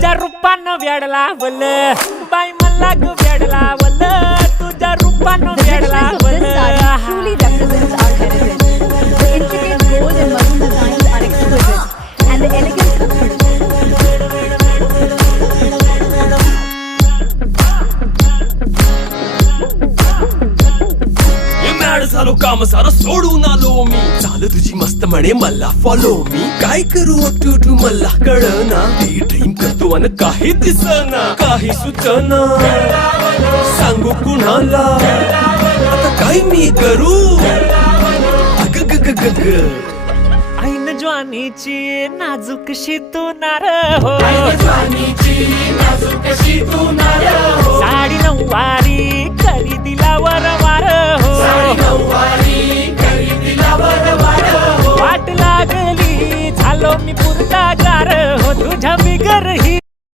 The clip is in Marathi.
तुझ्या रूपानं वेड लावल बाई मला ग वेड लावल तुझ्या रूपानं वेड लावल truly represents our heritage. The intricate gold and maroon designs are exquisite, and the elegant mad झालो काम सारं सोडून आलो मी चाल तुझी मस्त म्हणे मला फॉलो मी काय करू टू मला कळना ती ड्रीम करतो आणि काही दिसना काही सुचना सांगू कुणाला आता काय मी करू अग ग ग ग ग ऐन ज्वानीची नाजूकशी तू नार हो साडी नऊवारी करी दिला वरवार हो वाट लागली झालो मी पुरता गार हो तुझ्या बिगर ही